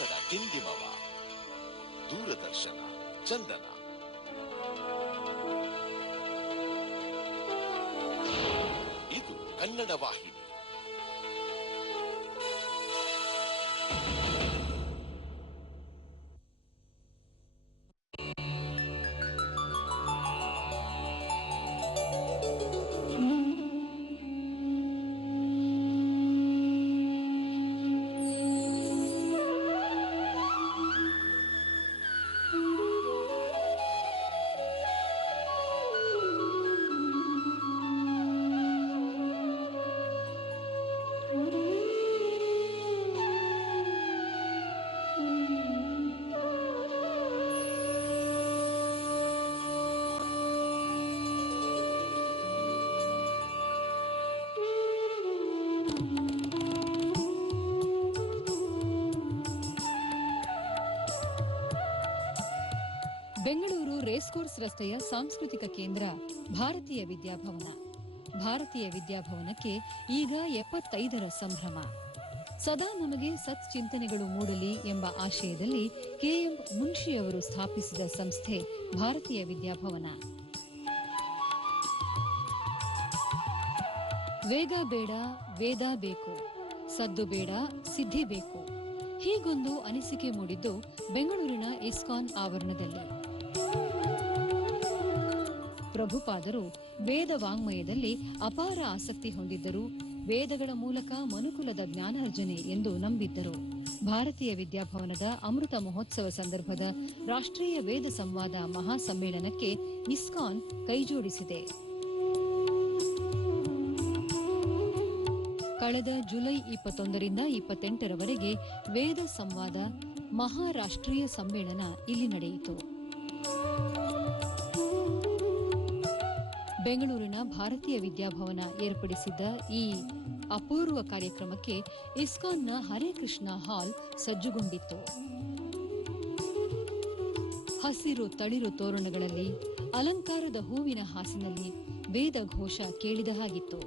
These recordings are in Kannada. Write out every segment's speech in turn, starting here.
ಕನ್ನಡ ಡಿಂಡಿಮವ, ದೂರದರ್ಶನ ಚಂದನ. ಇದು ಕನ್ನಡ ವಾಹಿನಿ. ಬೆಂಗಳೂರು ರೇಸ್ಕೋರ್ಸ್ ರಸ್ತೆಯ ಸಾಂಸ್ಕೃತಿಕ ಕೇಂದ್ರ ಭಾರತೀಯ ವಿದ್ಯಾಭವನ. ಭಾರತೀಯ ವಿದ್ಯಾಭವನಕ್ಕೆ ಈಗ 75ರ ಸಂಭ್ರಮ. ಸದಾ ನಮಗೆ ಸತ್ಚಿಂತನೆಗಳು ಮೂಡಲಿ ಎಂಬ ಆಶಯದಲ್ಲಿ ಕೆಎಂ ಮುನ್ಷಿಯವರು ಸ್ಥಾಪಿಸಿದ ಸಂಸ್ಥೆ ಭಾರತೀಯ ವಿದ್ಯಾಭವನ. ವೇಗ ಬೇಡ, ವೇದ ಬೇಕು, ಸದ್ದು ಬೇಡ, ಸಿದ್ಧಿ ಬೇಕು, ಹೀಗೊಂದು ಅನಿಸಿಕೆ ಮೂಡಿದ್ದು ಬೆಂಗಳೂರಿನ ಇಸ್ಕಾನ್ ಆವರಣದಲ್ಲಿ. ಪ್ರಭುಪಾದರು ವೇದ ವಾಂಗ್ಮಯದಲ್ಲಿ ಅಪಾರ ಆಸಕ್ತಿ ಹೊಂದಿದ್ದರು. ವೇದಗಳ ಮೂಲಕ ಮನುಕುಲದ ಜ್ಞಾನಾರ್ಜನೆ ಎಂದು ನಂಬಿದ್ದರು. ಭಾರತೀಯ ವಿದ್ಯಾಭವನದ ಅಮೃತ ಮಹೋತ್ಸವ ಸಂದರ್ಭದ ರಾಷ್ಟ್ರೀಯ ವೇದ ಸಂವಾದ ಮಹಾಸಮ್ಮೇಳನಕ್ಕೆ ಇಸ್ಕಾನ್ ಕೈಜೋಡಿಸಿದೆ. ಕಳೆದ ಜುಲೈ 21ರಿಂದ 28ರವರೆಗೆ ವೇದ ಸಂವಾದ ಮಹಾರಾಷ್ಟ್ರೀಯ ಸಮ್ಮೇಳನ ಇಲ್ಲಿ ನಡೆಯಿತು. ಬೆಂಗಳೂರಿನ ಭಾರತೀಯ ವಿದ್ಯಾಭವನ ಏರ್ಪಡಿಸಿದ್ದ ಈ ಅಪೂರ್ವ ಕಾರ್ಯಕ್ರಮಕ್ಕೆ ಇಸ್ಕಾನ್ನ ಹರೇ ಕೃಷ್ಣ ಹಾಲ್ ಸಜ್ಜುಗೊಂಡಿತ್ತು. ಹಸಿರು ತಳಿರು ತೋರಣಗಳಲ್ಲಿ, ಅಲಂಕಾರದ ಹೂವಿನ ಹಾಸಿನಲ್ಲಿ ವೇದ ಘೋಷ ಕೇಳಿದ ಹಾಗಿತ್ತು.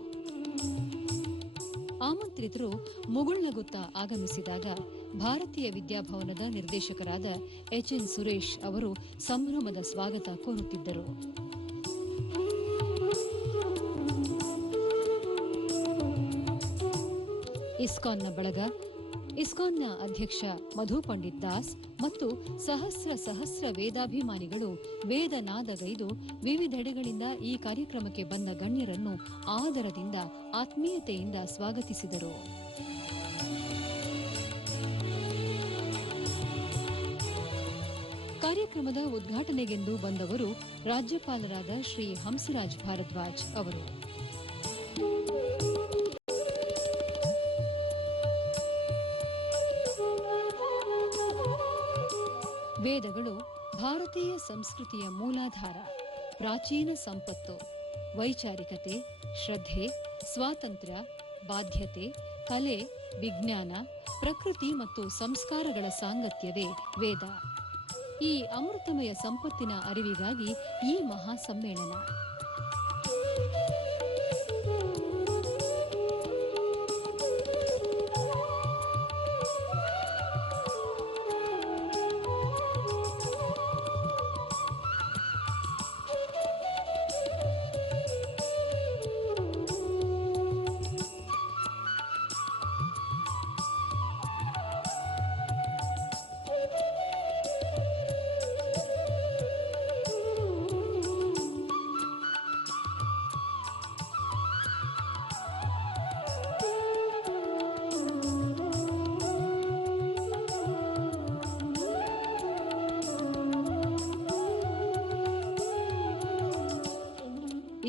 ಆಮಂತ್ರಿತರು ಮುಗುಳ್ನಗುತ್ತಾ ಆಗಮಿಸಿದಾಗ ಭಾರತೀಯ ವಿದ್ಯಾಭವನದ ನಿರ್ದೇಶಕರಾದ ಎಚ್ಎನ್ ಸುರೇಶ್ ಅವರು ಸಂಭ್ರಮದ ಸ್ವಾಗತ ಕೋರುತ್ತಿದ್ದರು. ಇಸ್ಕಾನ್ನ ಬಳಗ, ಇಸ್ಕಾನ್ನ ಅಧ್ಯಕ್ಷ ಮಧು ಪಂಡಿತ್ ದಾಸ್ ಮತ್ತು ಸಹಸ್ರ ವೇದಾಭಿಮಾನಿಗಳು ವೇದನಾದಗೈದು ವಿವಿಧೆಡೆಗಳಿಂದ ಈ ಕಾರ್ಯಕ್ರಮಕ್ಕೆ ಬಂದ ಗಣ್ಯರನ್ನು ಆದರದಿಂದ ಆತ್ಮೀಯತೆಯಿಂದ ಸ್ವಾಗತಿಸಿದರು. ಕಾರ್ಯಕ್ರಮದ ಉದ್ಘಾಟನೆಗೆಂದು ಬಂದವರು ರಾಜ್ಯಪಾಲರಾದ ಶ್ರೀ ಹಂಸರಾಜ್ ಭಾರದ್ವಾಜ್ ಅವರು. ವೇದಗಳು ಭಾರತೀಯ ಸಂಸ್ಕೃತಿಯ ಮೂಲಾಧಾರ, ಪ್ರಾಚೀನ ಸಂಪತ್ತು, ವೈಚಾರಿಕತೆ, ಶ್ರದ್ಧೆ, ಸ್ವಾತಂತ್ರ್ಯ, ಬಾಧ್ಯತೆ, ಕಲೆ, ವಿಜ್ಞಾನ, ಪ್ರಕೃತಿ ಮತ್ತು ಸಂಸ್ಕಾರಗಳ ಸಾಂಗತ್ಯವೇ ವೇದ. ಈ ಅಮೃತಮಯ ಸಂಪತ್ತಿನ ಅರಿವಿಗಾಗಿ ಈ ಮಹಾ ಸಮ್ಮೇಳನ.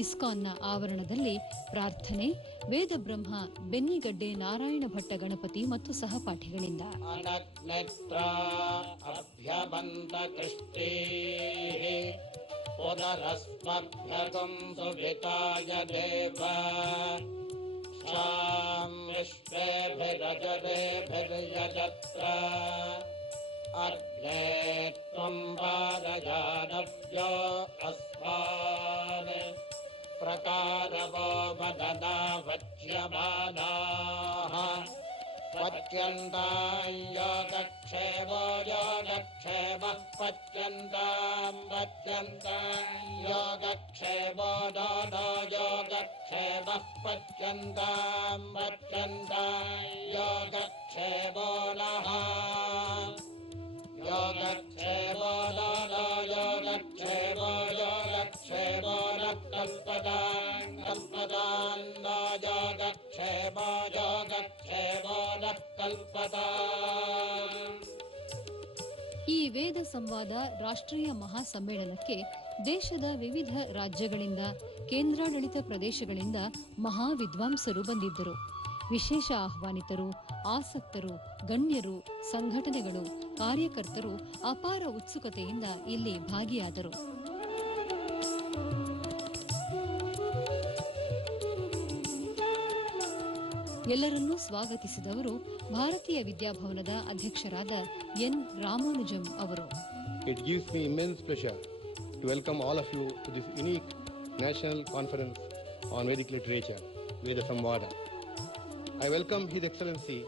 ಇಸ್ಕಾನ್ನ ಆವರಣದಲ್ಲಿ ಪ್ರಾರ್ಥನೆ, ವೇದ ಬ್ರಹ್ಮ ಬೆನ್ನಿಗಡ್ಡೆ ನಾರಾಯಣ ಭಟ್ಟ ಗಣಪತಿ ಮತ್ತು ಸಹಪಾಠಿಗಳಿಂದ ಪ್ರಕಾರವೋ ವದನಾ ವಚ್ಯಮಾನಾಃ पच्यन्तां योगक्षेमो योगक्षेमः पच्यन्तां पच्यन्तां योगक्षेमो दानो योगक्षेमः पच्यन्तां पच्यन्तां योगक्षेमो नः योगक्षेमो दानो योगक्षेमो योगक्षेमो नः कल्पतां कल्पतां नो योगक्षेमो योगक्षेमो नः कल्पताम्। ಈ ವೇದ ಸಂವಾದ ರಾಷ್ಟ್ರೀಯ ಮಹಾಸಮ್ಮೇಳನಕ್ಕೆ ದೇಶದ ವಿವಿಧ ರಾಜ್ಯಗಳಿಂದ ಕೇಂದ್ರಾಡಳಿತ ಪ್ರದೇಶಗಳಿಂದ ಮಹಾ ವಿದ್ವಾಂಸರು ಬಂದಿದ್ದರು. ವಿಶೇಷ ಆಹ್ವಾನಿತರು, ಆಸಕ್ತರು, ಗಣ್ಯರು, ಸಂಘಟನೆಗಳು, ಕಾರ್ಯಕರ್ತರು ಅಪಾರ ಉತ್ಸುಕತೆಯಿಂದ ಇಲ್ಲಿ ಭಾಗಿಯಾದರು. ಎಲ್ಲರನ್ನೂ ಸ್ವಾಗತಿಸಿದವರು ಭಾರತೀಯ ವಿದ್ಯಾಭವನದ ಅಧ್ಯಕ್ಷರಾದ ಎನ್ ರಾಮಾನುಜಂ ಅವರು. It gives me immense pleasure to welcome all of you to this unique national conference on Vedic literature, Veda Samvada. I welcome His Excellency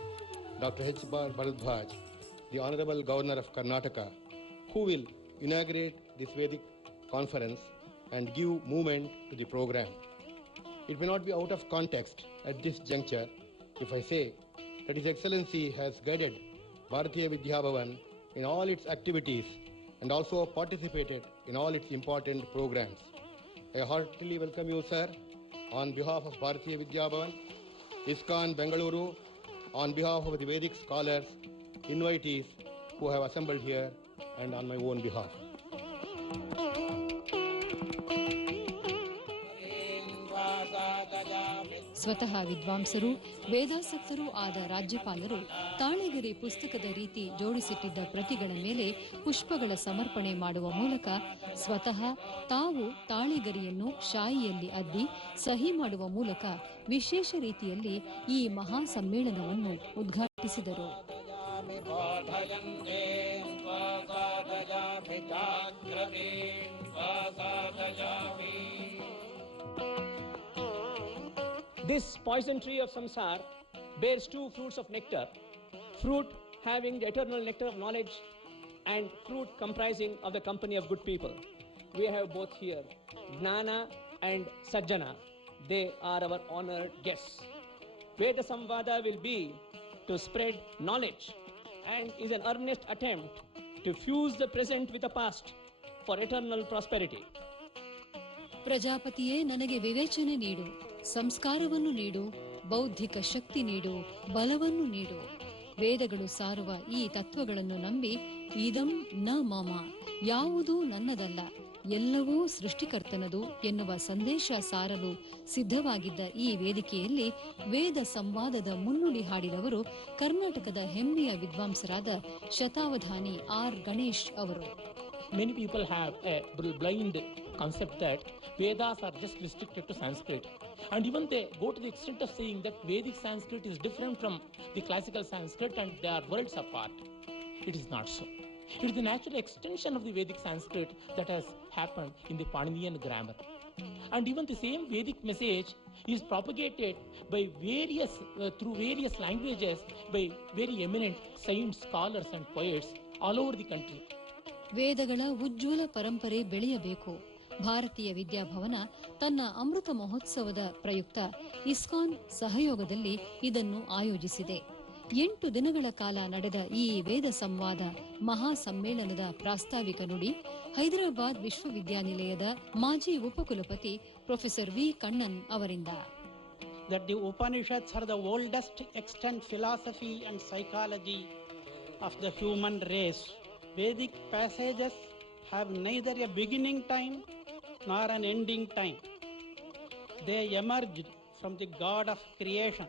Dr. H. Bharadwaj, the Honorable Governor of Karnataka, who will inaugurate this Vedic conference and give movement to the program. It may not be out of context at this juncture if I say that His Excellency has guided Bharatiya Vidya Bhavan in all its activities and also participated in all its important programs. I heartily welcome you, sir, on behalf of Bharatiya Vidya Bhavan, ISKCON Bengaluru, on behalf of the Vedic scholars, invitees who have assembled here, and on my own behalf. ಸ್ವತಃ ವಿದ್ವಾಂಸರು, ವೇದಾಸಕ್ತರೂ ಆದ ರಾಜ್ಯಪಾಲರು ತಾಳೆಗರಿ ಪುಸ್ತಕದ ರೀತಿ ಜೋಡಿಸಿಟ್ಟಿದ್ದ ಪ್ರತಿಗಳ ಮೇಲೆ ಪುಷ್ಪಗಳ ಸಮರ್ಪಣೆ ಮಾಡುವ ಮೂಲಕ ಸ್ವತಃ ತಾವು ತಾಳೆಗರಿಯನ್ನು ಶಾಯಿಯಲ್ಲಿ ಅದ್ದಿ ಸಹಿ ಮಾಡುವ ಮೂಲಕ ವಿಶೇಷ ರೀತಿಯಲ್ಲಿ ಈ ಮಹಾ ಸಮ್ಮೇಳನವನ್ನು ಉದ್ಘಾಟಿಸಿದರು. This poison tree of samsar bears two fruits of nectar, fruit having the eternal nectar of knowledge and fruit comprising of the company of good people. We have both here, Gnana and Sajjana. They are our honored guests. Veda Samvada will be to spread knowledge and is an earnest attempt to fuse the present with the past for eternal prosperity. ಪ್ರಜಾಪತಿಯೇ ನನಗೆ ವಿವೇಚನೆ ನೀಡು, ಸಂಸ್ಕಾರವನ್ನು ನೀಡು, ಬೌದ್ಧಿಕ ಶಕ್ತಿ ನೀಡು, ಬಲವನ್ನು ನೀಡು. ವೇದಗಳು ಸಾರುವ ಈ ತತ್ವಗಳನ್ನು ನಂಬಿ ಇದಂ ನ ಮಮ, ಯಾವುದೂ ನನ್ನದಲ್ಲ, ಎಲ್ಲವೂ ಸೃಷ್ಟಿಕರ್ತನದು ಎನ್ನುವ ಸಂದೇಶ ಸಾರಲು ಸಿದ್ಧವಾಗಿದ್ದ ಈ ವೇದಿಕೆಯಲ್ಲಿ ವೇದ ಸಂವಾದದ ಮುನ್ನುಡಿ ಹಾಡಿದವರು ಕರ್ನಾಟಕದ ಹೆಮ್ಮೆಯ ವಿದ್ವಾಂಸರಾದ ಶತಾವಧಾನಿ ಆರ್ ಗಣೇಶ್ ಅವರು. Many people have a blind concept that Vedas are just restricted to Sanskrit, and even they go to the extent of saying that Vedic Sanskrit is different from the classical Sanskrit and they are worlds apart. It is not so. It is the natural extension of the Vedic Sanskrit that has happened in the Paninian grammar. And even the same Vedic message is propagated by through various languages by very eminent saints, scholars and poets all over the country. ವೇದಗಳ ಉಜ್ವಲ ಪರಂಪರೆ ಬೆಳೆಯಬೇಕು. ಭಾರತೀಯ ವಿದ್ಯಾಭವನ ತನ್ನ ಅಮೃತ ಮಹೋತ್ಸವದ ಪ್ರಯುಕ್ತ ಇಸ್ಕಾನ್ ಸಹಯೋಗದಲ್ಲಿ ಇದನ್ನು ಆಯೋಜಿಸಿದೆ. 8 ದಿನಗಳ ಕಾಲ ನಡೆದ ಈ ವೇದ ಸಂವಾದ ಮಹಾ ಸಮ್ಮೇಳನದ ಪ್ರಾಸ್ತಾವಿಕ ನುಡಿ ಹೈದರಾಬಾದ್ ವಿಶ್ವವಿದ್ಯಾನಿಲಯದ ಮಾಜಿ ಉಪಕುಲಪತಿ ಪ್ರೊಫೆಸರ್ ವಿ ಕಣ್ಣನ್ ಅವರಿಂದ. That the Upanishads are the oldest extant philosophy and psychology of the human race. Vedic passages have neither a beginning time nor an ending time. They emerged from the God of creation.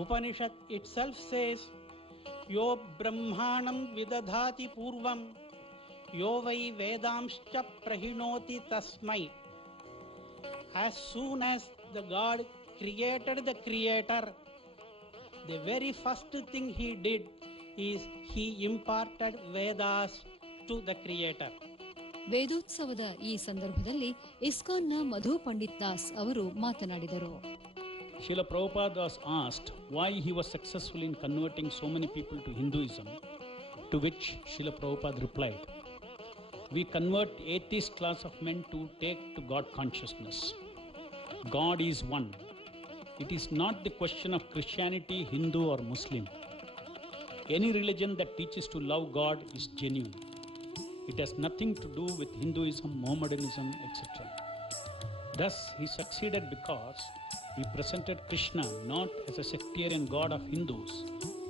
Upanishad itself says, Yo Brahmanam vidadhati purvam, Yo vai vedamscha prahinoti tasmai. As soon as the God created the creator, the very first thing he did is he imparted Vedas to the creator. ವೇದೋತ್ಸವದ ಈ ಸಂದರ್ಭದಲ್ಲಿ ಇಸ್ಕಾನ್ನ ಮಧು ಪಂಡಿತ್ ದಾಸ್ ಅವರು ಮಾತನಾಡಿದರು. Srila Prabhupada was asked why he was successful in converting so many people to Hinduism, to which Srila Prabhupada replied, "We convert atheist class of men to take to God consciousness. God is one. It is not the question of Christianity, Hindu or Muslim. Any religion that teaches to love God is genuine. It has nothing to do with Hinduism, Mohammedanism, etc." Thus, he succeeded because he presented Krishna not as a sectarian god of Hindus,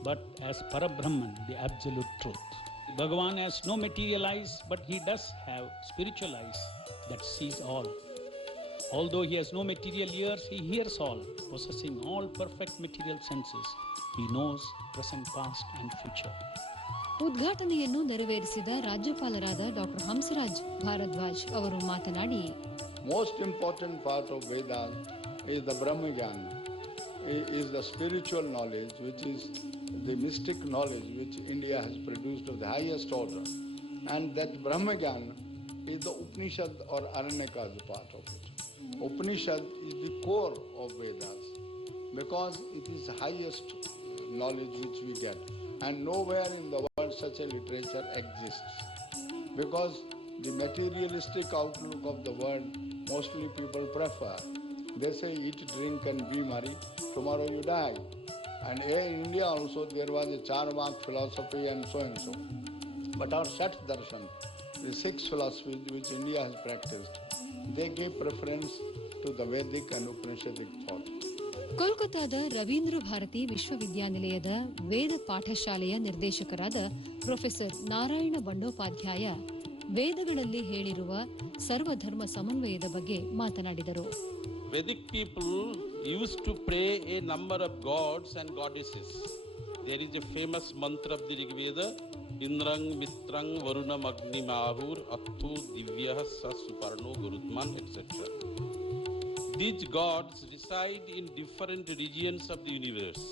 but as Parabrahman, the absolute truth. Bhagavan has no material eyes, but he does have spiritual eyes that sees all. Although he has no material ears, he hears all. Possessing all perfect material senses, he knows present, past and future. ಉದ್ಘಾಟನೆಯನ್ನು ನೆರವೇರಿಸಿದ ರಾಜ್ಯಪಾಲರಾದ ಡಾಕ್ಟರ್ ಹಂಸರಾಜ್ ಭಾರದ್ವಾಜ್ ಅವರು ಮಾತನಾಡಿ, Most important part of Vedas is the Brahmagyan, is the spiritual knowledge, which is the mystic knowledge which India has produced of the highest order. And that Brahmagyan is the Upanishad or Aranyakas part of it. Upanishad is the core of Vedas because it is the highest knowledge which we get. And nowhere in the world such a literature exists. Because the materialistic outlook of the world, mostly people prefer. They say eat, drink and be merry, tomorrow you die. And here in India also there was a Charvak philosophy and so. But our Shat Darshan, the 6 philosophies which India has practiced, they gave preference to the Vedic and Upanishadic thought. ಕೋಲ್ಕತ್ತಾದ Ravindra Bharati ವಿಶ್ವವಿದ್ಯಾನಿಲಯದ ವೇದ ಪಾಠಶಾಲೆಯ ನಿರ್ದೇಶಕರಾದ ಪ್ರೊಫೆಸರ್ ನಾರಾಯಣ ಬಂಡೋಪಾಧ್ಯಾಯ ವೇದಗಳಲ್ಲಿ ಹೇಳಿರುವ ಸರ್ವಧರ್ಮ ಸಮನ್ವಯದ ಬಗ್ಗೆ ಮಾತನಾಡಿದರು. Vedic people used to pray a number of gods and goddesses. There is a famous mantra of the Rig Veda, Indrang, Mitrang, Varunam, Agni, Mahur, Attu, Divyah, Suparno, Gurudman, etc. These gods reside in different regions of the universe.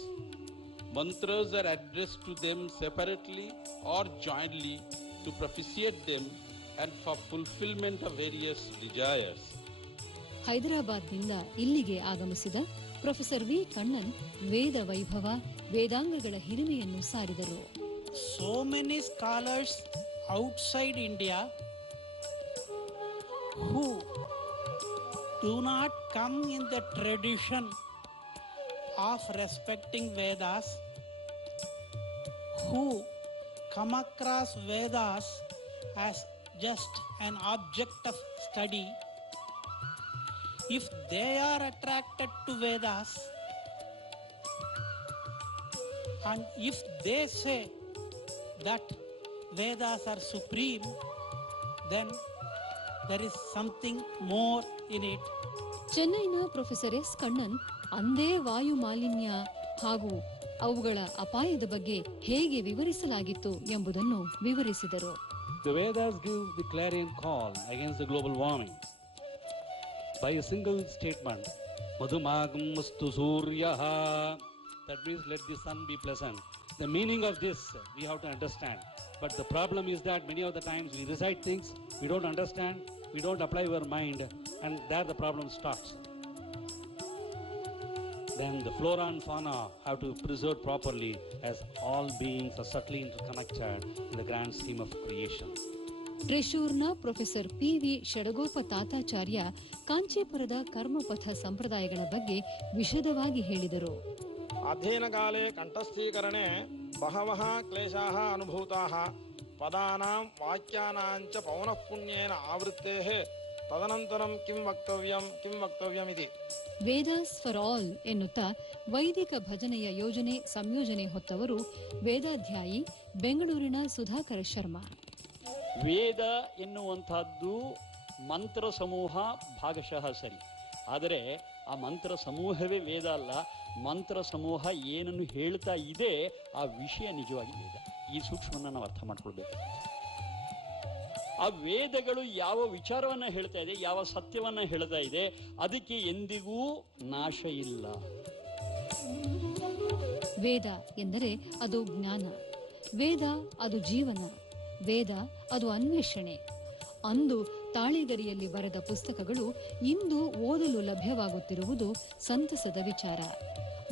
Mantras are addressed to them separately or jointly to propitiate them and for fulfillment of various desires. ಹೈದರಾಬಾದ್ನಿಂದ ಇಲ್ಲಿಗೆ ಆಗಮಿಸಿದ ಪ್ರೊಫೆಸರ್ ವಿ ಕಣ್ಣನ್ ವೇದ ವೈಭವ, ವೇದಾಂಗಗಳ ಹಿರಿಮೆಯನ್ನು ಸಾರಿದರು. So many scholars outside India who do not come in the tradition of respecting Vedas, who come across Vedas as just an object of study, if they are attracted to Vedas and if they say that Vedas are supreme, then there is something more in it. ಚೆನ್ನೈನ ಪ್ರೊಫೆಸರ್ ಎಸ್ ಕಣ್ಣನ್ ಅಂದೇ ವಾಯು ಮಾಲಿನ್ಯ ಹಾಗೂ ಅವುಗಳ ಅಪಾಯದ ಬಗ್ಗೆ ಹೇಗೆ ವಿವರಿಸಲಾಗಿತ್ತು ಎಂಬುದನ್ನು ವಿವರಿಸಿದರು. The Vedas give the clarion call against the global warming by a single statement, Madhumagam mastu suryaha. That means let the sun be pleasant. The meaning of this we have to understand. But the problem is that many of the times we recite things, we don't understand, we don't apply our mind, and there the problem starts. Then the flora and fauna have to preserve properly, as all beings are subtly interconnected in the grand scheme of creation. ಟ್ರಿಶೂರ್ನ ಪ್ರೊಫೆಸರ್ ಪಿ.ವಿ. ಷಡಗೋಪ ತಾತಾಚಾರ್ಯ ಕಾಂಚೀಪುರದ ಕರ್ಮಪಥ ಸಂಪ್ರದಾಯಗಳ ಬಗ್ಗೆ ವಿಶದವಾಗಿ ಹೇಳಿದರು. ಅಧ್ಯಯನಕಾಲೇ ಕಂಠಸ್ಥೀಕರಣೆ ಬಹವಃ ಕ್ಲೇಶಾಃ ಅನುಭೂತಾಃ ಪದಾನಾಂ ವಾಕ್ಯಾನಾಂಚ ಪೌನಃಪುಣ್ಯೇನ ಆವೃತ್ತೇಃ ತದನಂತರಂ ಕಿಂ ವಕ್ತವ್ಯಂ ಇತಿ. ವೇದಾಸ್ ಫಾರ್ ಆಲ್ ಎನ್ನುತ್ತಾ ವೈದಿಕ ಭಜನೆಯ ಯೋಜನೆ ಸಂಯೋಜನೆ ಹೊತ್ತವರು ವೇದಾಧ್ಯಾಯಿ ಬೆಂಗಳೂರಿನ ಸುಧಾಕರ ಶರ್ಮಾ. ವೇದ ಎನ್ನುವಂತಹದ್ದು ಮಂತ್ರ ಸಮೂಹ ಭಾಗಶಃ ಸರಿ, ಆದರೆ ಆ ಮಂತ್ರ ಸಮೂಹವೇ ವೇದ ಅಲ್ಲ. ಮಂತ್ರ ಸಮೂಹ ಏನನ್ನು ಹೇಳ್ತಾ ಇದೆ ಆ ವಿಷಯ ನಿಜವಾಗಿ ವೇದ. ಈ ಸೂಕ್ಷ್ಮವನ್ನು ನಾವು ಅರ್ಥ ಮಾಡ್ಕೊಳ್ಬೇಕು. ಆ ವೇದಗಳು ಯಾವ ವಿಚಾರವನ್ನ ಹೇಳ್ತಾ ಇದೆ, ಯಾವ ಸತ್ಯವನ್ನ ಹೇಳ್ತಾ ಇದೆ, ಅದಕ್ಕೆ ಎಂದಿಗೂ ನಾಶ ಇಲ್ಲ. ವೇದ ಎಂದರೆ ಅದು ಜ್ಞಾನ, ವೇದ ಅದು ಜೀವನ, ವೇದ ಅದು ಅನ್ವೇಷಣೆ. ಅಂದು ತಾಳೆಗರಿಯಲ್ಲಿ ಬರೆದ ಪುಸ್ತಕಗಳು ಇಂದು ಓದಲು ಲಭ್ಯವಾಗುತ್ತಿರುವುದು ಸಂತಸದ ವಿಚಾರ.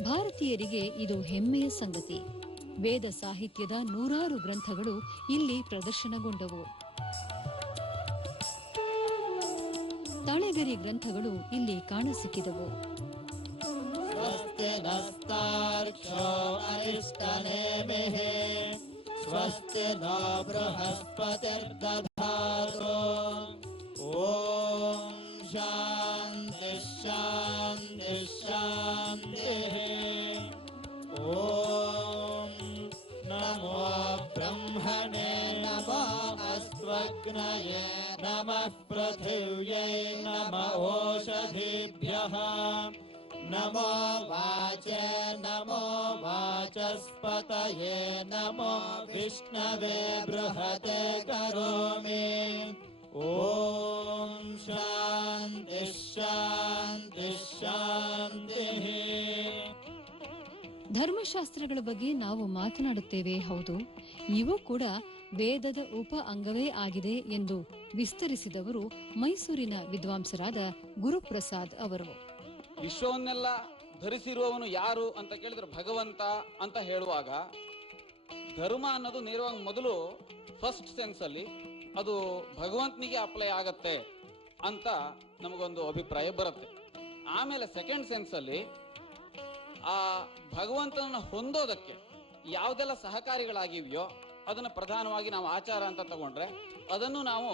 ಭಾರತೀಯರಿಗೆ ಇದು ಹೆಮ್ಮೆಯ ಸಂಗತಿ. ವೇದ ಸಾಹಿತ್ಯದ 100 ಗ್ರಂಥಗಳು ಇಲ್ಲಿ ಪ್ರದರ್ಶನಗೊಂಡವು. ತಾಳೆಗರಿ ಗ್ರಂಥಗಳು ಇಲ್ಲಿ ಕಾಣಸಿಕ್ಕಿದವು. ಸ್ವಸ್ತಿ ನ ಬೃಹಸ್ಪತಿರ್ದಧಾತು. ಓಂ ಶಾಂತಿ ಶಾಂತಿ ಶಾಂತಿ. ಓಂ ನಮೋ ಬ್ರಹ್ಮಣೇ ನಮೋ ಅಸ್ತ್ವಗ್ನಯೇ ನಮಃ ಪೃಥಿವ್ಯೈ ನಮಃ ಓಷಧೀಭ್ಯಃ ನಮೋ ವಾಚೇ ನಮೋ ವಾಚಸ್ಪತಯೇ ನಮೋ ವಿಷ್ಣವೇ ಬೃಹತೆ ಕರೋಮಿ. ಓಂ ಶಾಂತಿ ಶಾಂತಿ ಶಾಂತಿ. ಧರ್ಮಶಾಸ್ತ್ರಗಳ ಬಗ್ಗೆ ನಾವು ಮಾತನಾಡುತ್ತೇವೆ, ಹೌದು. ಇವು ಕೂಡ ವೇದದ ಉಪ ಅಂಗವೇ ಆಗಿದೆ ಎಂದು ವಿಸ್ತರಿಸಿದವರು ಮೈಸೂರಿನ ವಿದ್ವಾಂಸರಾದ ಗುರುಪ್ರಸಾದ್ ಅವರು. ವಿಶ್ವವನ್ನೆಲ್ಲ ಧರಿಸಿರುವವನು ಯಾರು ಅಂತ ಕೇಳಿದ್ರೆ ಭಗವಂತ ಅಂತ ಹೇಳುವಾಗ ಧರ್ಮ ಅನ್ನೋದು ನೇರವಾಗಿ ಮೊದಲು ಫಸ್ಟ್ ಸೆನ್ಸ್ ಅಲ್ಲಿ ಅದು ಭಗವಂತನಿಗೆ ಅಪ್ಲೈ ಆಗತ್ತೆ ಅಂತ ನಮಗೊಂದು ಅಭಿಪ್ರಾಯ ಬರುತ್ತೆ. ಆಮೇಲೆ ಸೆಕೆಂಡ್ ಸೆನ್ಸ್ ಅಲ್ಲಿ ಆ ಭಗವಂತನನ್ನ ಹೊಂದೋದಕ್ಕೆ ಯಾವುದೆಲ್ಲ ಸಹಕಾರಿಗಳಾಗಿವೆಯೋ ಅದನ್ನ ಪ್ರಧಾನವಾಗಿ ನಾವು ಆಚಾರ ಅಂತ ತಗೊಂಡ್ರೆ ಅದನ್ನು ನಾವು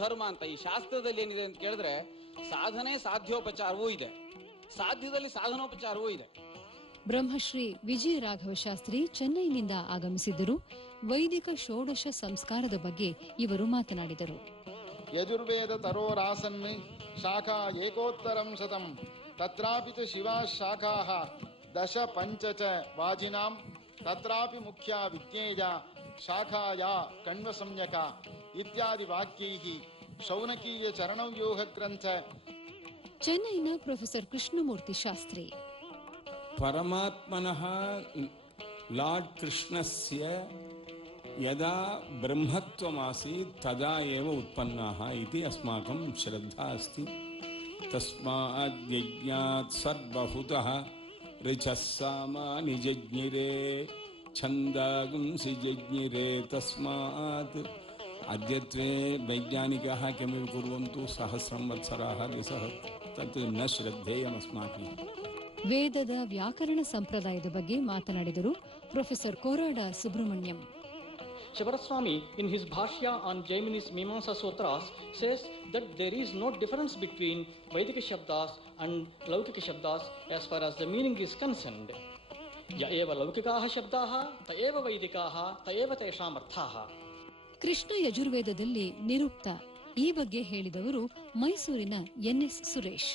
ಧರ್ಮ ಅಂತ. ಈ ಶಾಸ್ತ್ರದಲ್ಲಿ ಏನಿದೆ ಅಂತ ಕೇಳಿದ್ರೆ ಸಾಧನೆ ಸಾಧ್ಯೋಪಚಾರವೂ ಇದೆ, ಸಾಧ್ಯದಲ್ಲಿ ಸಾಧನೋಪಚಾರವೂ ಇದೆ. ಬ್ರಹ್ಮಶ್ರೀ ವಿಜಯ ರಾಘವ ಶಾಸ್ತ್ರಿ ಚೆನ್ನೈನಿಂದ ಆಗಮಿಸಿದ್ದರು. ವೈದಿಕ ಷೋಡಶ ಸಂಸ್ಕಾರದ ಬಗ್ಗೆ ಇವರು ಮಾತನಾಡಿದರು. ಯಜುರ್ವೇದ ತರೋರಾಸನ್ ಶಾಖಾ ಏಕೋತ್ತರಂ ಶತಂ ತತ್ರಾಪಿ ಚ ಶಿವಾ ಶಾಖಾಃ ದಶ ಪಂಚ ಚ ವಾಜಿನಾಂ ತತ್ರಾಪಿ ಮುಖ್ಯ ವಿಜ್ಞೇಯ ಶಾಖಾಯಾ ಕಣ್ವ ಸಂಯಕ ಇತ್ಯಾದಿ ವಾಕ್ಯೈಃ ಶೌನಕೀಯ ಚರಣವ್ಯೂಹ ಗ್ರಂಥ. ಚೆನ್ನೈನ ಪ್ರೊಫೆಸರ್ ಕೃಷ್ಣಮೂರ್ತಿ ಶಾಸ್ತ್ರಿ. ಪರಮಾತ್ಮನಃ ಲಾರ್ಡ್ ಕೃಷ್ಣಸ್ಯ ಯದಾ ಬ್ರಹ್ಮತ್ವಮಾसीत् ತದಾ ಏವ ಉತ್ಪನ್ನಾಃ ಇತಿ ಅಸ್ಮಾಕಂ ಶ್ರದ್ಧಾ ಅಸ್ತಿ. ತಸ್ಮಾದ್ ಯಜ್ಞಾತ್ ಸರ್ವಹುತಃ ಋಚಃ ಸಾಮಾನಿ ಜಜ್ಞಿರೆ ಛಂದಾಗುಂಸಿ ಜಜ್ಞಿರೆ. ತಸ್ಮಾತ್ ಅದ್ಯತ್ವೇ ವೈಜ್ಞಾನಿಕಾಃ ಕಿಮಿವ ಕುರ್ವಂತು ಸಹಸ್ರಂ ವತ್ಸರಾಃ ದಿಸಃ ತತ್ ನ ಶ್ರದ್ಧೇಯಮಸ್ಮಾಕಿ. ವೇದದ ವ್ಯಾಕರಣ ಸಂಪ್ರದಾಯದ ಬಗ್ಗೆ ಮಾತನಾಡಿದರು professor Korada Subrahmanyam. Shivaraswamy, in his Bhashya on Jaimini's Mimamsa Sutras, says that there is no difference between Vedika Shabdas and Laukika Shabdas as far as the meaning is concerned. Ya eva Laukikaha Shabdaha, ta eva Vedikaha, ta eva tesham arthaha. Krishna ಯಜುರ್ವೇದದಲ್ಲಿ ನಿರುಕ್ತ ಈ ಬಗ್ಗೆ ಹೇಳಿದವರು ಮೈಸೂರಿನ N S Suresh.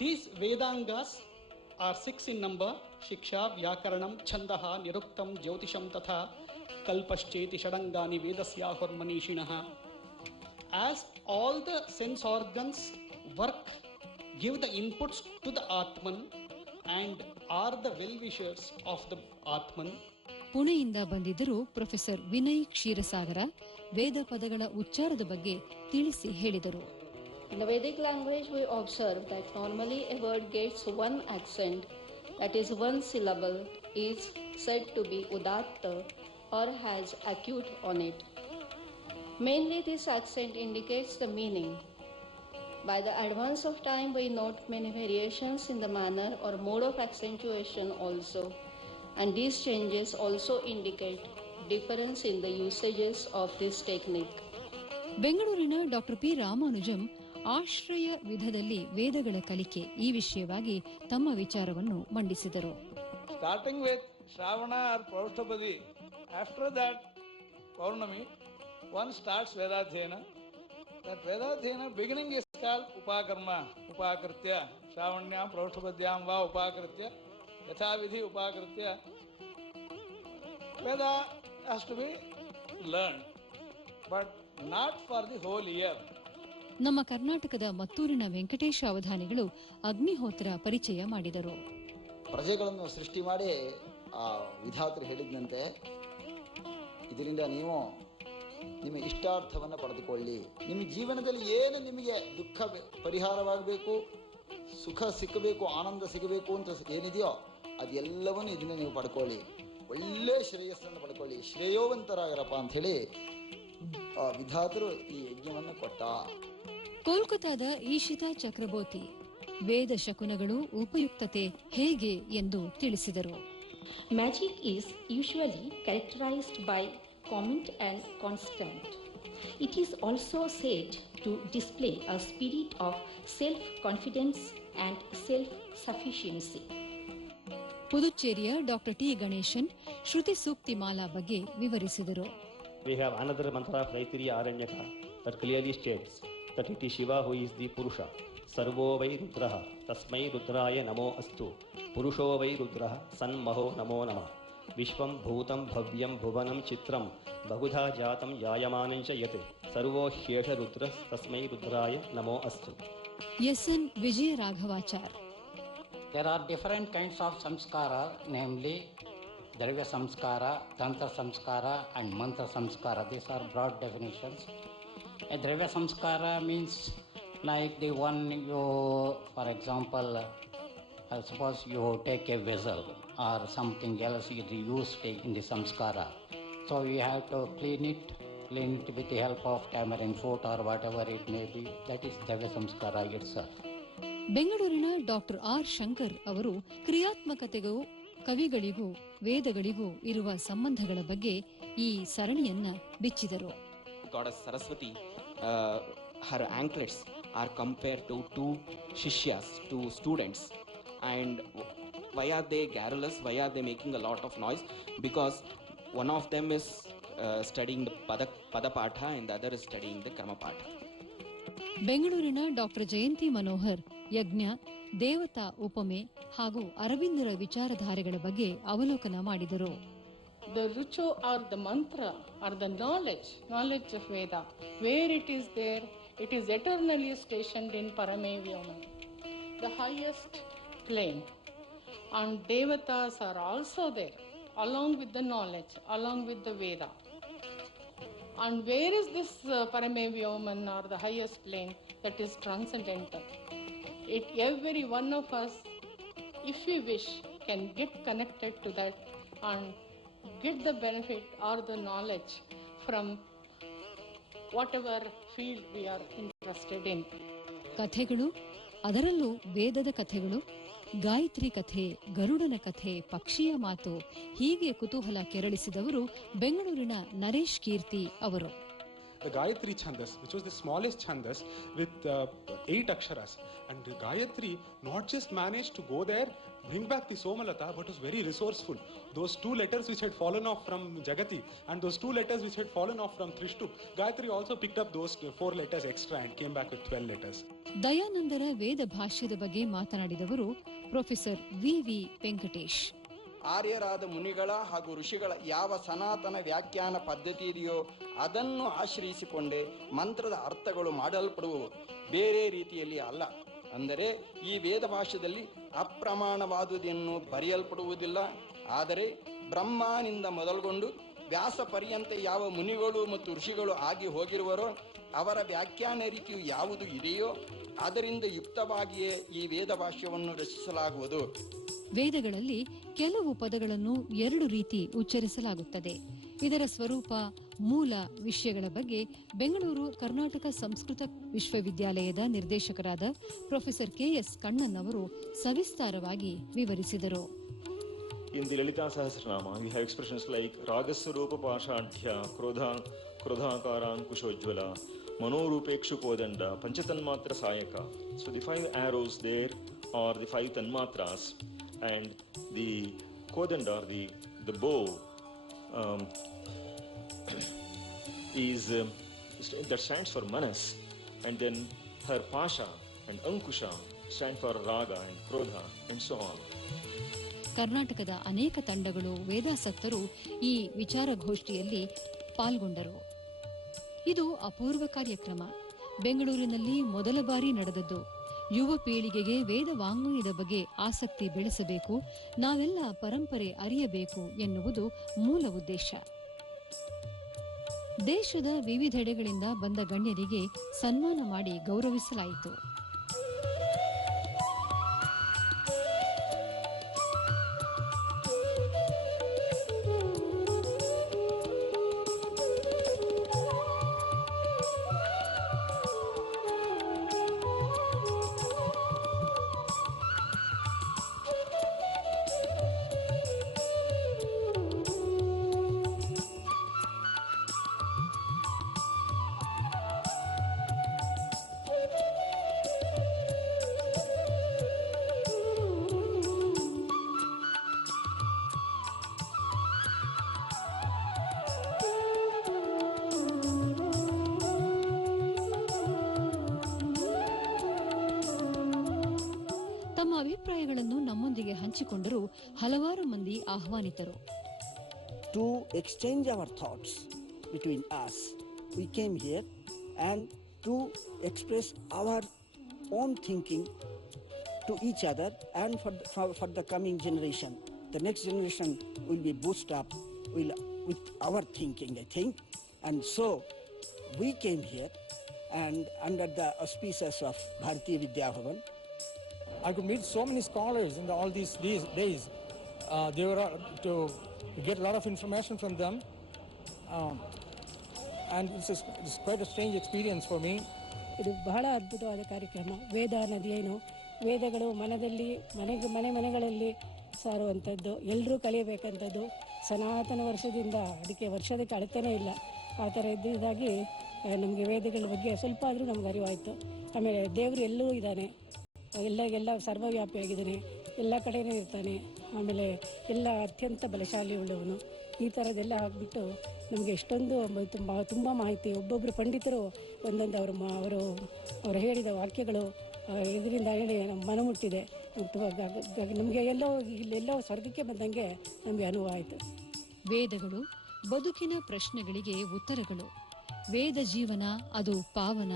These Vedangas are 6 in number: Shiksha, Vyakaranam, Chandaha, Niruktam, Jyotisham tatha Kalpascheti Shadangani Vedasyahur Manishinaha. As all the sense organs work, give the inputs to the Atman and are the well-wishers of the Atman. ಪುಣೆಯಿಂದ ಬಂದಿದ್ದರು ಪ್ರೊಫೆಸರ್ ವಿನಯ್ ಕ್ಷೀರಸಾಗರ. ವೇದ ಪದಗಳ ಉಚ್ಚಾರದ ಬಗ್ಗೆ ತಿಳಿಸಿ ಹೇಳಿದರು. In the Vedic language, we observe that normally a word gets one accent, that is one syllable, is said to be udatta or has acute on it. Mainly this accent indicates the meaning. By the advance of time, we note many variations in the manner or mode of accentuation also, and these changes also indicate difference in the usages of this technique. ಬೆಂಗಳೂರಿನ ಡಾಕ್ಟರ್ ಪಿ ರಾಮಾನುಜಂ ಆಶ್ರಯ ವಿಧದಲ್ಲಿ ವೇದಗಳ ಕಲಿಕೆ ಈ ವಿಷಯವಾಗಿ ತಮ್ಮ ವಿಚಾರವನ್ನು ಮಂಡಿಸಿದರು. Starting with Shravana or Praushtapadi, after that Paurnami, one starts Vedadhyayana. That Vedadhyayana beginning is called Upakarma, Upakritya, Shravanyam, Praushtapadiam va Upakritya, Yathavidhi Upakritya. Veda has to be learned, but not for the whole year. ನಮ್ಮ ಕರ್ನಾಟಕದ ಮತ್ತೂರಿನ ವೆಂಕಟೇಶ ಅವಧಾನಿಗಳು ಅಗ್ನಿಹೋತ್ರ ಪರಿಚಯ ಮಾಡಿದರು. ಪ್ರಜೆಗಳನ್ನು ಸೃಷ್ಟಿ ಮಾಡಿ ಆ ವಿಧಾತರು ಹೇಳಿದಂತೆ ಇದರಿಂದ ನೀವು ನಿಮ್ಮ ಇಷ್ಟಾರ್ಥವನ್ನು ಪಡೆದುಕೊಳ್ಳಿ. ನಿಮ್ಮ ಜೀವನದಲ್ಲಿ ಏನು ನಿಮಗೆ ದುಃಖ ಪರಿಹಾರವಾಗಬೇಕು, ಸುಖ ಸಿಕ್ಕಬೇಕು, ಆನಂದ ಸಿಗಬೇಕು ಅಂತ ಏನಿದೆಯೋ ಅದೆಲ್ಲವನ್ನು ಇದನ್ನು ನೀವು ಪಡ್ಕೊಳ್ಳಿ. ಒಳ್ಳೆ ಶ್ರೇಯಸ್ಸನ್ನು ಪಡ್ಕೊಳ್ಳಿ, ಶ್ರೇಯೋವಂತರಾಗರಪ್ಪ ಅಂಥೇಳಿ ವಿಧಾತರು ಈ ಯಜ್ಞವನ್ನು ಕೊಟ್ಟ. ಕೋಲ್ಕತಾದ ಈಶಿತಾ ಚಕ್ರಬೋತಿ ವೇದ ಶಕುನಗಳು ಉಪಯುಕ್ತತೆ ಹೇಗೆ ಎಂದು ತಿಳಿಸಿದರು. Magic is usually characterized by comment and constant. It is also said to display a spirit of self-confidence and self-sufficiency. ಪುದುಚೇರಿಯ ಡಾಕ್ಟರ್ ಟಿ ಗಣೇಶನ್ ಶ್ರುತಿ ಸೂಕ್ತಿ ಮಾಲಾ ಬಗ್ಗೆ ವಿವರಿಸಿದರು. We have another mantra of Taittiriya Aranyaka that clearly states that it is Shiva who is the Purusha. Sarvo vai Rudraha tasmai Rudraya namo astu. Purusho vai Rudraha sanmaho namo namah. Vishwam bhutam bhavyam bhuvanam chitram bahudha jatam yayamanancha yat. Sarvo hyesha Rudras tasmai Rudraya namo astu. S N Vijaya Raghavachar. There are different kinds of samskara, namely Dravya Samskara, Tantra Samskara and Mantra Samskara. These are broad definitions. A Dravya Samskara means like the one you, for example, suppose you take a vessel or something else you used in the samskara. So you have to clean it with the help of tamarind fruit or whatever it may be. That is Dravya Samskara itself. ಬೆಂಗಳೂರಿನ ಡಾಕ್ಟರ್ ಆರ್ ಶಂಕರ್ ಅವರು ಕ್ರಿಯಾತ್ಮಕತೆಗೂ ಕವಿಗಳಿಗೂ ವೇದಗಳಿಗೂ ಇರುವ ಸಂಬಂಧಗಳ ಬಗ್ಗೆ ಈ ಸರಣಿಯನ್ನ ಬಿಚ್ಚಿದರು. Goddess Saraswati, her anklets are compared to two shishyas, two students, and why are they garrulous? Why are they making a lot of noise? Because one of them is studying the Padapatha and the other is studying the Karmapatha. ಬೆಂಗಳೂರಿನ ಡಾಕ್ಟರ್ ಜಯಂತಿ ಮನೋಹರ್ ಯಜ್ಞ, ದೇವತಾ ಉಪಮೆ ಹಾಗೂ ಅರವಿಂದರ ವಿಚಾರಧಾರೆಗಳ ಬಗ್ಗೆ ಅವಲೋಕನ ಮಾಡಿದರು. The Rucho or the mantra or the knowledge of Veda, where it is there, it is eternally stationed in Paramevyamam, the highest plane. And Devatas are also there, along with the knowledge, along with the Veda. And where is this Paramevyamam or the highest plane? That is transcendental. Every one of us, if we wish, can get connected to that and get the benefit or the knowledge from whatever field we are interested in. ಕಥೆಗಳು, ಅದರಲ್ಲೂ ವೇದದ ಕಥೆಗಳು, ಗಾಯತ್ರಿ ಕಥೆ, ಗರುಡನ ಕಥೆ, ಪಕ್ಷಿಯ ಮಾತು, ಹೀಗೆ ಕುತೂಹಲ ಕೆರಳಿಸಿದವರು ಬೆಂಗಳೂರಿನ ನರೇಶ್ ಕೀರ್ತಿ ಅವರು. The Gayatri Chandas, which was the smallest Chandas with 8 aksharas. And Gayatri not just managed to go there, bring back the Somalata, but was very resourceful. Those 2 letters which had fallen off from Jagati and those 2 letters which had fallen off from Trishtu, Gayatri also picked up those 4 letters extra and came back with 12 letters. ದಯಾನಂದರ ವೇದ ಭಾಷ್ಯದ ಬಗ್ಗೆ ಮಾತನಾಡಿದವರು ಪ್ರೊಫೆಸರ್ ವಿ ವೆಂಕಟೇಶ್. ಆರ್ಯರಾದ ಮುನಿಗಳ ಹಾಗೂ ಋಷಿಗಳ ಯಾವ ಸನಾತನ ವ್ಯಾಖ್ಯಾನ ಪದ್ಧತಿ ಇದೆಯೋ ಅದನ್ನು ಆಶ್ರಯಿಸಿಕೊಂಡೇ ಮಂತ್ರದ ಅರ್ಥಗಳು ಮಾಡಲ್ಪಡುವವು, ಬೇರೆ ರೀತಿಯಲ್ಲಿ ಅಲ್ಲ. ಅಂದರೆ ಈ ವೇದ ಭಾಷೆಯಲ್ಲಿ ಅಪ್ರಮಾಣವಾದುದನ್ನು ಬರೆಯಲ್ಪಡುವುದಿಲ್ಲ. ಆದರೆ ಬ್ರಹ್ಮನಿಂದ ಮೊದಲುಗೊಂಡು ವ್ಯಾಸ ಪರ್ಯಂತ ಯಾವ ಮುನಿಗಳು ಮತ್ತು ಋಷಿಗಳು ಆಗಿ ಹೋಗಿರುವರೋ ಅವರ ವ್ಯಾಖ್ಯಾನ ರೀತಿಯು ಯಾವುದು ಇದೆಯೋ ಅದರಿಂದ ಯುಕ್ತವಾಗಿಯೇ ಈ ವೇದ ಭಾಷ್ಯವನ್ನು ರಚಿಸಲಾಗುವುದು. ವೇದಗಳಲ್ಲಿ ಕೆಲವು ಪದಗಳನ್ನು 2 ರೀತಿ ಉಚ್ಚರಿಸಲಾಗುತ್ತದೆ. ಇದರ ಸ್ವರೂಪ, ಮೂಲ ವಿಷಯಗಳ ಬಗ್ಗೆ ಬೆಂಗಳೂರು ಕರ್ನಾಟಕ ಸಂಸ್ಕೃತ ವಿಶ್ವವಿದ್ಯಾಲಯದ ನಿರ್ದೇಶಕರಾದ ಪ್ರೊಫೆಸರ್ ಕೆಎಸ್ ಕಣ್ಣನ್ ಅವರು ಸವಿಸ್ತಾರವಾಗಿ ವಿವರಿಸಿದರು. In the Lalita Sahasranama, we have expressions like Ragaswarupa Pashadhya, Krodhakara Ankushojvala, Manorupekshu Kodanda, Panchatanmatra Sayaka. So the 5 arrows there are the 5 tanmatras, and the Kodanda, or the bow, is that stands for Manas, and then her Pasha and Ankusha stand for Raga and Krodha and so on. ಕರ್ನಾಟಕದ ಅನೇಕ ತಂಡಗಳು, ವೇದಾಸಕ್ತರು ಈ ವಿಚಾರಗೋಷ್ಠಿಯಲ್ಲಿ ಪಾಲ್ಗೊಂಡರು. ಇದು ಅಪೂರ್ವ ಕಾರ್ಯಕ್ರಮ. ಬೆಂಗಳೂರಿನಲ್ಲಿ ಮೊದಲ ಬಾರಿ ನಡೆದದ್ದು. ಯುವ ಪೀಳಿಗೆಗೆ ವೇದ ವಾಂಗ್ಮಯದ ಬಗ್ಗೆ ಆಸಕ್ತಿ ಬೆಳೆಸಬೇಕು, ನಾವೆಲ್ಲ ಪರಂಪರೆ ಅರಿಯಬೇಕು ಎನ್ನುವುದು ಮೂಲ ಉದ್ದೇಶ. ದೇಶದ ವಿವಿಧೆಡೆಗಳಿಂದ ಬಂದ ಗಣ್ಯರಿಗೆ ಸನ್ಮಾನ ಮಾಡಿ ಗೌರವಿಸಲಾಯಿತು. ತಮ್ಮ ಅಭಿಪ್ರಾಯಗಳನ್ನು ನಮ್ಮೊಂದಿಗೆ ಹಂಚಿಕೊಂಡರು ಹಲವಾರು ಮಂದಿ ಆಹ್ವಾನಿತರು. To exchange our thoughts between us, we came here and to express our own thinking to each other and for the coming generation. The next generation will be boosted up with our thinking, I think. And so we came here and under the auspices of Bharatiya Vidya Bhavan. I could meet so many scholars in all these days. They were to get a lot of information from them. And it's quite a strange experience for me. ಇದು ಬಹಳ ಅದ್ಭುತವಾದ ಕಾರ್ಯಕ್ರಮ. ವೇದ ಅನ್ನೋದು ಏನು, ವೇದಗಳು ಮನೆಗಳಲ್ಲಿ ಸಾರುವಂಥದ್ದು, ಎಲ್ಲರೂ ಕಲಿಯಬೇಕಂಥದ್ದು. ಸನಾತನ ವರ್ಷದಿಂದ ಅದಕ್ಕೆ ವರ್ಷದಕ್ಕೆ ಅಳತೆನೇ ಇಲ್ಲ. ಆ ಥರ ಇದ್ದಾಗಿ ನಮಗೆ ವೇದಗಳ ಬಗ್ಗೆ ಸ್ವಲ್ಪ ಆದರೂ ನಮ್ಗೆ ಅರಿವಾಯಿತು. ಆಮೇಲೆ ದೇವರು ಎಲ್ಲೂ ಇದ್ದಾನೆ, ಎಲ್ಲ ಸರ್ವವ್ಯಾಪಿಯಾಗಿದ್ದಾನೆ, ಎಲ್ಲ ಕಡೆಯೂ ಇರ್ತಾನೆ. ಆಮೇಲೆ ಎಲ್ಲ ಅತ್ಯಂತ ಬಲಶಾಲಿ ಉಳ್ಳವನು. ಈ ಥರದ್ದೆಲ್ಲ ಆಗಿಬಿಟ್ಟು ನಮಗೆ ಎಷ್ಟೊಂದು ತುಂಬ ಮಾಹಿತಿ. ಒಬ್ಬೊಬ್ಬರು ಪಂಡಿತರು ಒಂದೊಂದು ಅವರು ಹೇಳಿದ ವಾಕ್ಯಗಳು ಇದರಿಂದ ಹೇಳಿ ನಮ್ಮ ಮನಮುಟ್ಟಿದೆ. ನಮಗೆ ಇಲ್ಲೆಲ್ಲೋ ಸ್ವರ್ಗಕ್ಕೆ ಬಂದಂಗೆ ನಮಗೆ ಅನುಭವ ಆಯಿತು. ವೇದಗಳು ಬದುಕಿನ ಪ್ರಶ್ನೆಗಳಿಗೆ ಉತ್ತರಗಳು. ವೇದ ಜೀವನ ಅದು ಪಾವನ,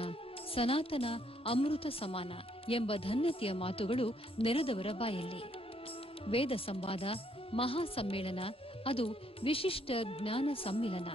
ಸನಾತನ, ಅಮೃತ ಸಮಾನ ಎಂಬ ಧನ್ಯತೆಯ ಮಾತುಗಳು ನೆರೆದವರ ಬಾಯಲ್ಲಿ. ವೇದ ಸಂವಾದ, ಮಹಾ ಸಮ್ಮೇಳನ ಅದು ವಿಶಿಷ್ಟ ಜ್ಞಾನ ಸಮ್ಮಿಲನ.